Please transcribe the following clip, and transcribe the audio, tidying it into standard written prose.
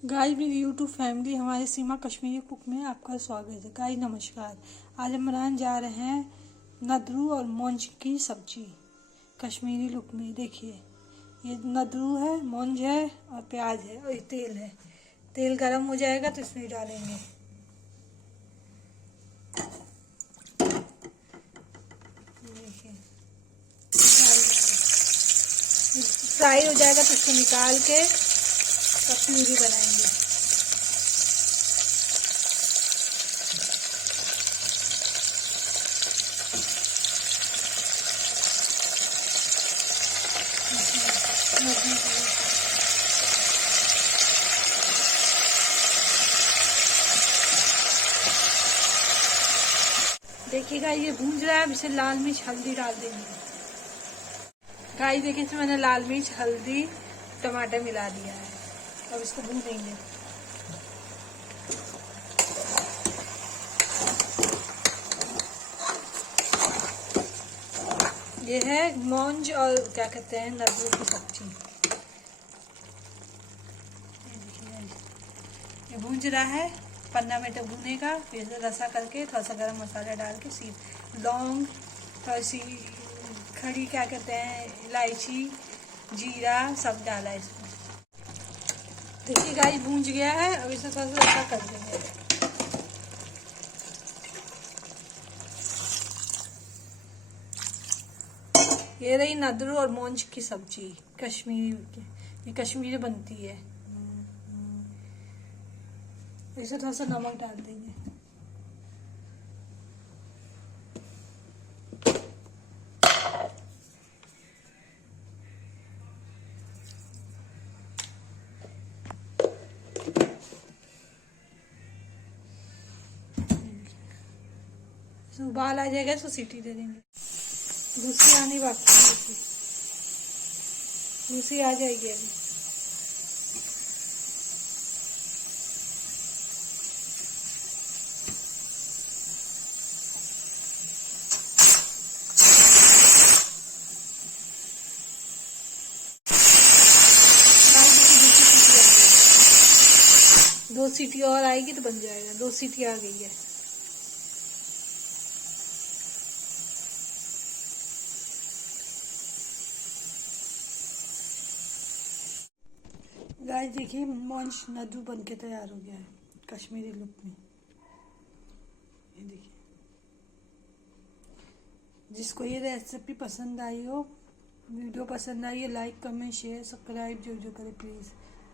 Guys मेरी YouTube family हमारे सीमा Kashmiri cook में आपका स्वागत है। गाइस नमस्कार। आज हम बनाने जा रहे हैं नदरू और मौंज की सब्जी कश्मीरी लुक में। देखिए ये नदरू है, मौंज है और प्याज है और ये तेल है। तेल गरम हो जाएगा तो इसमें डालेंगे। देखिए फ्राई हो जाएगा तो इसको निकाल के प्यूरी बनाएंगे। देखिएगा ये भूंज रहा है। अब इसे लाल मिर्च हल्दी डाल देंगे। गाइस देखिए इसमें मैंने लाल मिर्च हल्दी टमाटर मिला दिया है। अब इसको भूनेंगे। ये है मौंज और क्या कहते हैं नदरू की सब्जी। ये भूंज रहा है, 15 मिनट भूनेगा। फिर रसा करके थोड़ा सा गरम मसाला डाल के लौंग, थोड़ी सी खड़ी क्या कहते हैं इलायची, जीरा सब डाला है इसमें। देखिए गाइस भूंज गया है। अब इसे थोड़ा सा रसा कर देंगे। ये रही नदरू और मौंज की सब्जी कश्मीरी की। ये कश्मीरी बनती है। इसे थोड़ा सा नमक डाल देंगे। उबाल आ जाएगा तो सीटी दे देंगे। दूसरी आनी बाकी है। दूसरी आ जाएगी अभी। दो सीटी और आएगी तो बन जाएगा। 2 सीटी आ गई है। गाइस देखिए मौंज नदरू बन के तैयार हो गया है कश्मीरी लुक में। ये देखिए जिसको ये रेसिपी पसंद आई हो, वीडियो पसंद आई है, लाइक कमेंट शेयर सब्सक्राइब जो करे प्लीज़।